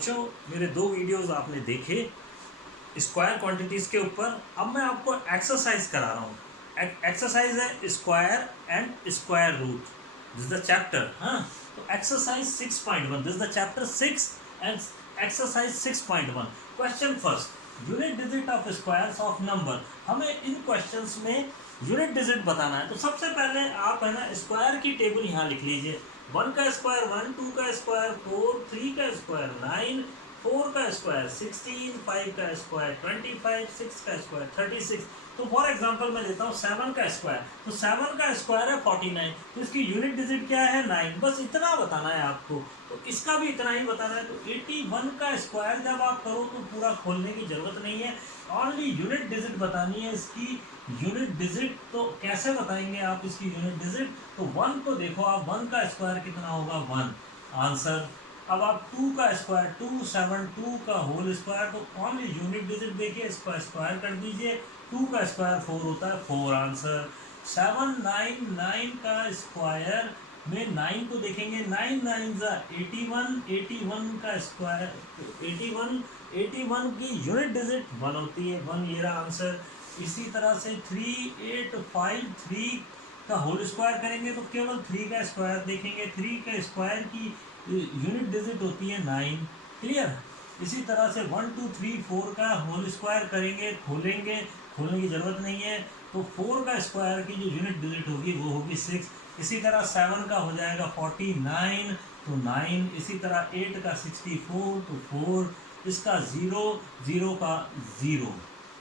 बच्चों, मेरे 2 वीडियोस आपने देखे स्क्वायर क्वांटिटीज़ के ऊपर। अब मैं आपको एक्सरसाइज करा रहा हूँ। एक्सरसाइज है square and square root. This is the chapter. हाँ, तो exercise 6.1, this is the chapter 6 and exercise 6.1। Question first, unit digit of squares of number. हमें इन क्वेश्चंस में यूनिट डिजिट बताना है। तो सबसे पहले आप है ना स्क्वायर की टेबल यहाँ लिख लीजिए। 1 का स्क्वायर 1, 2 का स्क्वायर 4, 3 का स्क्वायर 9, 4 का स्क्वायर 16, 5 का स्क्वायर 25, 6 का स्क्वायर 36। तो फॉर एग्जांपल मैं लेता हूँ 7 का स्क्वायर। तो 7 का स्क्वायर है 49। तो इसकी यूनिट डिजिट क्या है? 9। बस इतना बताना है आपको। तो इसका भी इतना ही बताना है। तो 81 का स्क्वायर जब आप करो तो पूरा खोलने की जरूरत नहीं है, ओनली यूनिट डिजिट बतानी है इसकी। यूनिट डिजिट तो कैसे बताएंगे आप इसकी यूनिट डिजिट? तो 1 को देखो आप, 1 का स्क्वायर कितना होगा? 1 आंसर। अब आप 2 का स्क्वायर 2, 7, 2 का होल स्क्वायर, तो ओनली यूनिट डिजिट देखिए, इसका स्क्वायर कर दीजिए। 2 का स्क्वायर 4 होता है, 4 आंसर। 7, 9, 9 का स्क्वायर में 9 को देखेंगे, 9 9 जा 81, 81 का स्क्वायर 81, 81 की यूनिट डिजिट 1 होती है, 1 ये रहा आंसर। इसी तरह से 3, 8, 5, 3 का होल स्क्वायर करेंगे तो केवल 3 का स्क्वायर देखेंगे। 3 का स्क्वायर की यूनिट डिजिट होती है 9। क्लियर? इसी तरह से 1, 2, 3, 4 का होल स्क्वायर करेंगे, खोलने की जरूरत नहीं है। तो 4 का स्क्वायर की जो यूनिट डिजिट होगी वो होगी 6। इसी तरह 7 का हो जाएगा 49, तो 9। इसी तरह 8 का 64, तो 4। इसका 0, 0 का 0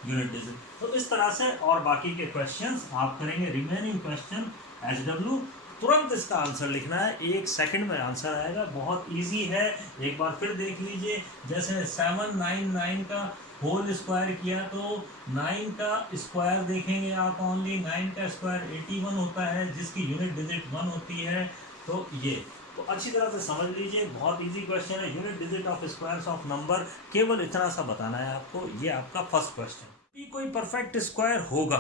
यूनिट डिजिट। तो इस तरह से और बाकी के क्वेश्चंस आप करेंगे। रिमेनिंग क्वेश्चन HW, तुरंत इसका आंसर लिखना है, 1 सेकंड में आंसर आएगा। बहुत इजी है, एक बार फिर देख लीजिए। जैसे 7, 9, 9 का होल स्क्वायर किया तो 9 का स्क्वायर देखेंगे आप, ओनली 9 का स्क्वायर 81 होता है, जिसकी यूनिट डिजिट 1 होती है। तो ये तो अच्छी तरह से समझ लीजिए, बहुत इजी क्वेश्चन है। Unit digit of squares of number, केवल इतना सा बताना है आपको। ये आपका फर्स्ट क्वेश्चन। कोई परफेक्ट स्क्वायर होगा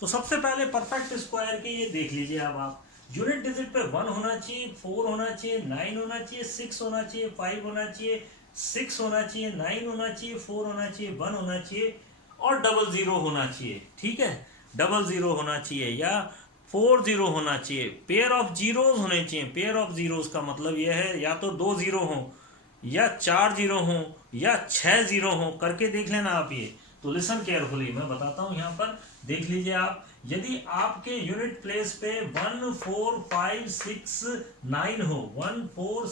तो सबसे पहले परफेक्ट स्क्वायर के ये देख लीजिए। अब आप यूनिट डिजिट पे 1 होना चाहिए, 4 होना चाहिए, 9 होना चाहिए, 6 होना चाहिए, 5 होना चाहिए, 6 होना चाहिए, 9 होना चाहिए, 4 होना चाहिए, 1 होना चाहिए और 00 होना चाहिए। ठीक है, 00 होना चाहिए या 40 होना चाहिए। पेयर ऑफ जीरोस होने चाहिए। पेयर ऑफ जीरोस का मतलब यह है या तो 2 0 हो या 4 0 हो या 6 0 हो, करके देख लेना आप ये। तो लिसन केयरफुली, मैं बताता हूं यहां पर, देख लीजिए आप। यदि आपके यूनिट प्लेस पे 1 4 5 6 9 हो, 1 4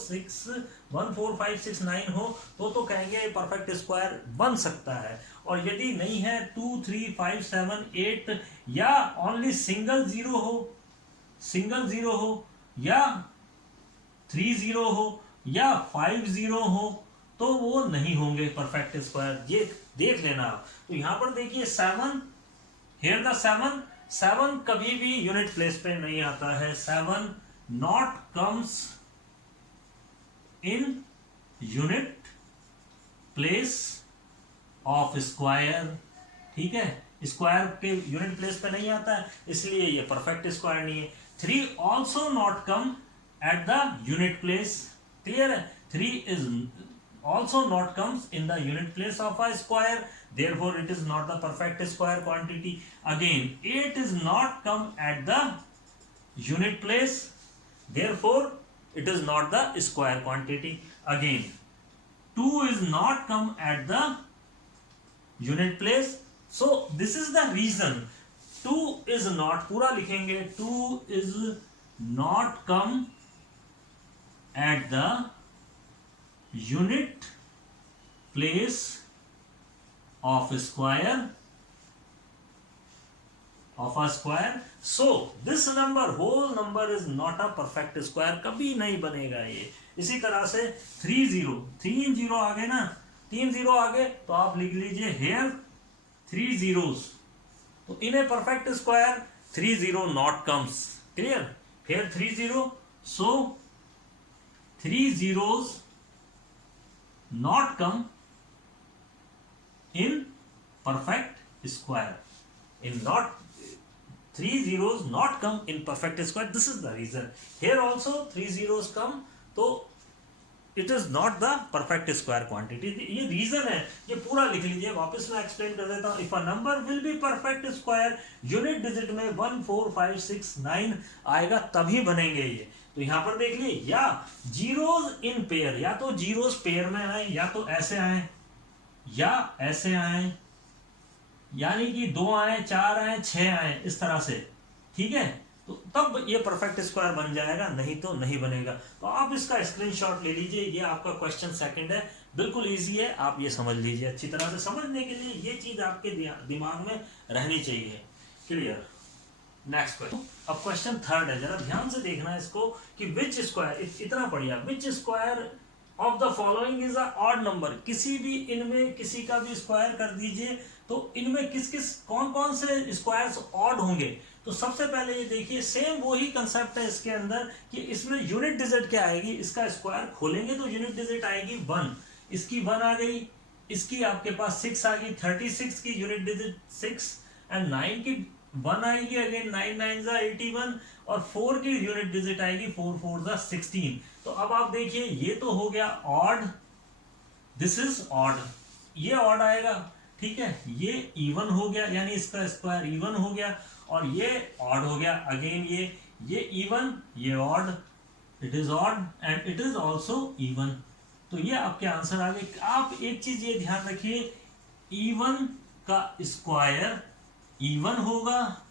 5 6 9 हो, तो कहेंगे परफेक्ट स्क्वायर बन सकता है। और यदि नहीं है 2 3 5 7 8 या ओनली सिंगल जीरो हो या 3 0 हो या 5 0 हो, तो वो नहीं होंगे परफेक्ट स्क्वायर। ये देख लेना आप। तो यहां पर देखिए 7, हियर द 7 कभी भी यूनिट प्लेस पे नहीं आता है। 7 not comes in unit place of square. ठीक है, स्क्वायर के यूनिट प्लेस पे नहीं आता है, इसलिए ये परफेक्ट स्क्वायर नहीं है। 3 also not come at the unit place. Clear है? 3 is also not comes in the unit place of a square, therefore it is not the perfect square quantity. Again 8 is not come at the unit place, therefore it is not the square quantity. Again 2 is not come at the unit place, so this is the reason 2 is not, पूरा लिखेंगे, 2 is not come at the unit place of a square, so this number, whole number is not a perfect square, कभी नहीं बनेगा ये। इसी तरह से 3 0 आगे ना, 3 0 आगे, तो आप लिख लीजिए here 3 zeros, तो इन a perfect square 3 0 not comes. Clear? Here 3 0, so 3 zeros not come in perfect square. In not 3 zeros not come in perfect square. This is the reason. Here also 3 zeros come, तो it is not the perfect square quantity. ये reason है, ये पूरा लिख लीजिए, वापस मैं explain कर देता हूँ। If a number will be perfect square, unit digit में 1 4 5 6 9 आएगा तभी बनेंगे ये। तो यहाँ पर देख लिए, या जीरोज इन पेयर, या तो जीरोज पेयर में आए, या तो ऐसे आए, या ऐसे आए, यानी कि 2 आए, 4 आए, 6 आए, इस तरह से, ठीक है, तो तब ये परफेक्ट स्क्वायर बन जाएगा, नहीं तो नहीं बनेगा। तो आप इसका स्क्रीनशॉट ले लीजिए, ये आपका क्वेश्चन सेकंड है, बिल्कुल इजी है, आप ये समझ लीजिए। अच्छी तरह से समझने के लिए ये चीज आपके दिमाग में रहनी चाहिए। क्लियर? Next question. अब क्वेश्चन थर्ड है, जरा ध्यान से देखना है इसको कि विच स्क्वायर, इतना पढ़िया, which square of the following is a odd number. किसी भी इनमें किसी का भी स्क्वायर कर दीजिए, तो इनमें किस किस कौन कौन से स्क्वायर्स ऑड होंगे। तो सबसे पहले ये देखिए, सेम वही कंसेप्ट है इसके अंदर कि इसमें यूनिट डिजिट क्या आएगी, इसका स्क्वायर खोलेंगे तो यूनिट डिजिट आएगी 1, इसकी 1 आ गई, इसकी आपके पास 6 आ गई, 36 की यूनिट डिजिट 6, एंड 9 की 1 आएगी, अगेन 9 9 81, और 4 की यूनिट डिजिट आएगी 4 4 16। तो अब आप देखिए, ये तो हो गया ऑड, दिस इज ऑड, ये ऑड आएगा, ठीक है, ये इवन हो गया, यानी इसका स्क्वायर इवन हो गया, और ये ऑड हो गया, अगेन ये इवन, ये odd, it is odd and it is also even. तो ये आपके आंसर आ गए। आप एक चीज ये ध्यान रखिए, इवन का स्क्वायर इवन होगा,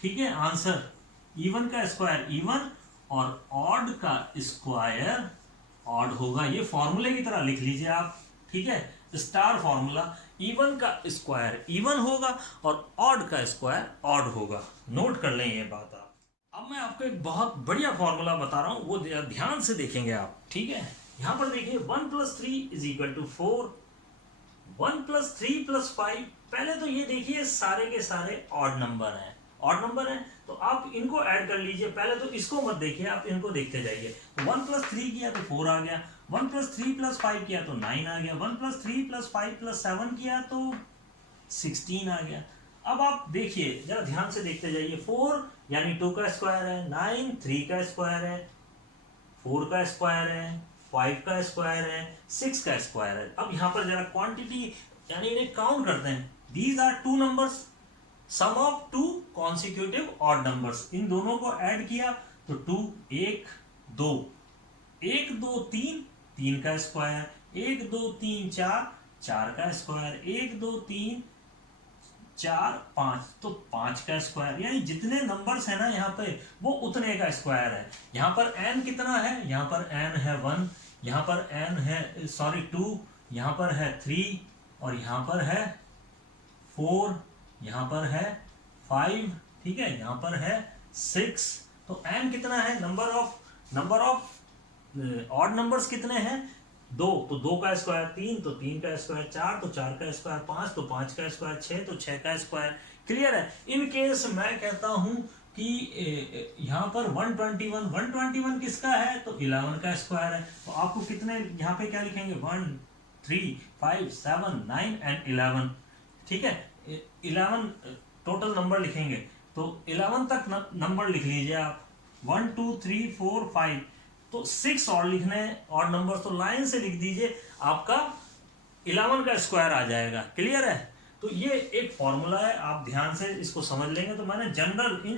ठीक है, आंसर इवन का स्क्वायर इवन, और ऑड का स्क्वायर ऑड होगा। ये फॉर्मूले की तरह लिख लीजिए आप, ठीक है, स्टार फॉर्मूला, इवन का स्क्वायर इवन होगा और ऑड का स्क्वायर ऑड होगा। नोट कर लें ये बात आप। अब मैं आपको एक बहुत बढ़िया फॉर्मूला बता रहा हूं, वो ध्यान से देखेंगे आप, ठीक है। यहां पर देखिए 1 + 3 = 4, 1 + 3 + 5। पहले तो ये देखिए सारे के सारे ऑड नंबर हैं, ऑड नंबर हैं, तो आप इनको ऐड कर लीजिए। पहले तो इसको मत देखिए, आप इनको देखते जाइए। 1 + 3 किया तो 4 आ गया, 1 + 3 + 5 किया तो 9 आ गया, 1 + 3 + 5 + 7 किया तो 16 आ गया। अब आप देखिए, जरा ध्यान से देखते जाइए, 4 यानी 2 का स्क्वायर है, 9 3 का स्क्वायर है, 4 का स्क्वायर है, 5 का स्क्वायर है, 6 का स्क्वायर है। अब यहाँ पर जरा क्वांटिटी यानी इन्हें काउंट करते हैं। These are 2 numbers, sum of 2 consecutive odd numbers. इन दोनों को ऐड किया तो 2 1 2 1 2 3 3 का स्क्वायर, 1 2 3 4 4 का स्क्वायर, 1 2 3 4 5 तो 5 का स्क्वायर। यानी जितने नंबर्स है ना यहाँ पे, वो उतने का स्क्वायर है। यहाँ पर n कितना है, यहाँ पर n है 1, यहाँ पर n है 2, यहाँ पर है 3, और यहाँ पर है 4, यहाँ पर है 5, ठीक है, यहाँ पर है 6। तो n कितना है, नंबर ऑफ ऑड नंबर्स कितने हैं, 2, तो 2 का स्क्वायर 3, तो 3 का स्क्वायर 4, तो 4 का स्क्वायर 5, तो 5 का स्क्वायर 6, तो 6 का स्क्वायर। क्लियर है? इन केस मैं कहता हूं कि यहाँ पर 121 किसका है, तो 11 का स्क्वायर है। तो आपको कितने यहाँ पे क्या लिखेंगे, 1 3 5 7 9 एंड 11, ठीक है, 11 टोटल नंबर लिखेंगे। तो 11 तक नंबर लिख लीजिए आप, 1 2 3 4 5, तो 6 और लिखने हैं और नंबर, तो लाइन से लिख दीजिए, आपका 11 का स्क्वायर आ जाएगा। क्लियर है? तो ये एक फॉर्मूला है, आप ध्यान से इसको समझ लेंगे। तो मैंने इन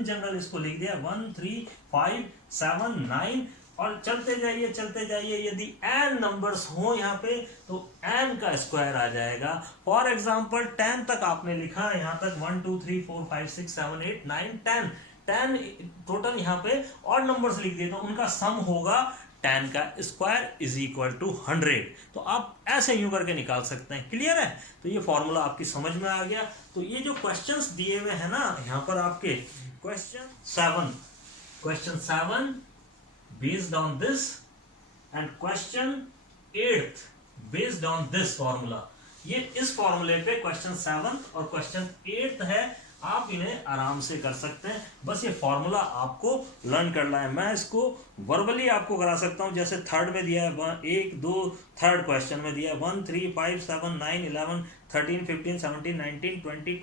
जनरल इसको लिख दिया 1 3 5 7 9, और चलते जाइए, यदि n नंबर्स हो यहाँ पे तो n का स्क्वायर आ जाएगा। फॉर एग्जाम्पल 10 तक आपने लिखा, यहाँ तक 1 2 3 4 5 6 7 8 9 10 टोटल यहाँ पे और नंबर्स लिख दिए, तो उनका सम होगा 10 का स्क्वायर = 100। तो आप ऐसे यूं करके निकाल सकते हैं। क्लियर है? तो ये फॉर्मूला आपकी समझ में आ गया। तो ये जो क्वेश्चंस दिए हुए हैं ना यहाँ पर आपके, question 7 based on this and question 8 based on this formula। ये इस फॉर्मूले पे क्वेश्चन 7 और क्वेश्चन 8 है, आप इन्हें आराम से कर सकते हैं। बस ये फॉर्मूला आपको लर्न करना है। मैं इसको वर्बली आपको करा सकता हूं, जैसे थर्ड में दिया है 1 2, थर्ड क्वेश्चन में दिया है 1 3 5 7 9 11 13 15 17 19 20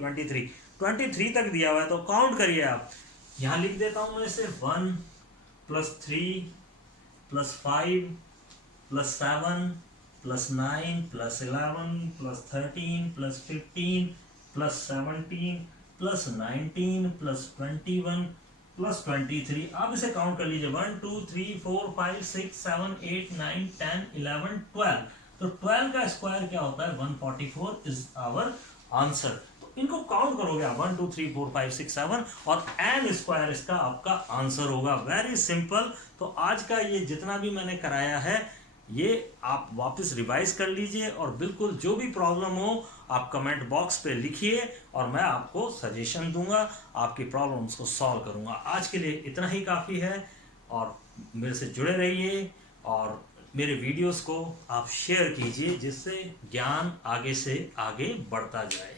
23 तक दिया हुआ है। तो काउंट करिए आप। यहाँ लिख देता हूं मैं इसे 1 + 3 + 5 plus 7 plus 9 plus 11 plus 13 plus 15 plus 17 plus 19 plus 21 plus 23। आप इसे काउंट कर लीजिए 1 2 3 4 5 6 7 8 9 10 11 12। तो 12 का स्क्वायर क्या होता है 144 इज आवर आंसर। तो इनको काउंट करोगे आप 1 2 3 4 5 6 7 और n स्क्वायर इसका आपका आंसर होगा। Very simple. तो आज का ये जितना भी मैंने कराया है ये आप वापस रिवाइज कर लीजिए और बिल्कुल जो भी प्रॉब्लम हो आप कमेंट बॉक्स पे लिखिए और मैं आपको सजेशन दूंगा, आपकी प्रॉब्लम्स को सॉल्व करूंगा। आज के लिए इतना ही काफ़ी है और मेरे से जुड़े रहिए और मेरे वीडियोस को आप शेयर कीजिए जिससे ज्ञान आगे से आगे बढ़ता जाए।